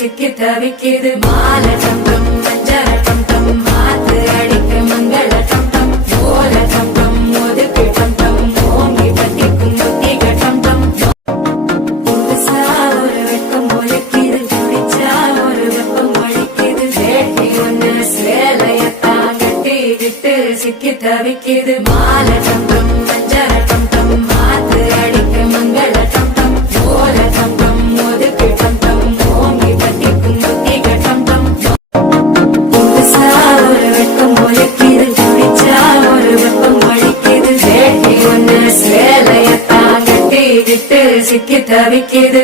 சிக்கி தவிக்குது மாலை டம் டம் மஞ்சள டம் டம் மாத்து அடிக்க மங்கள டம் டம் ஓல டம் டம் ஒதுக்கு டம் டம் ஓங்கி பட்டிக்கும் புத்திக டம் டம் புதுசா ஒரு வெக்கம் ஒலிக்குது குடிச்சா ஒரு வெப்பம் ஒழிக்குது வேட்டி ஒண்ணு சேலையத்தான் கட்டிக்கிட்டு சிக்கி தவிக்குது மாலை டம் டம் மஞ்சள டம் டம் மாத்து அடிக்க மங்கள டம் டம் ஓல டம் டம் ஒதுக்கு டம் டம் ஓங்கி பட்டிக்கும் புத்திக டம் டம் புதுசா ஒரு வெக்கம் ஒலிக்குது குடிச்சா ஒரு வெப்பம் ஒழிக்குது வேட்டி ஒண்ணு சேலையத்தான் கட்டிக்கிட்டு சிக்கி தவிக்குது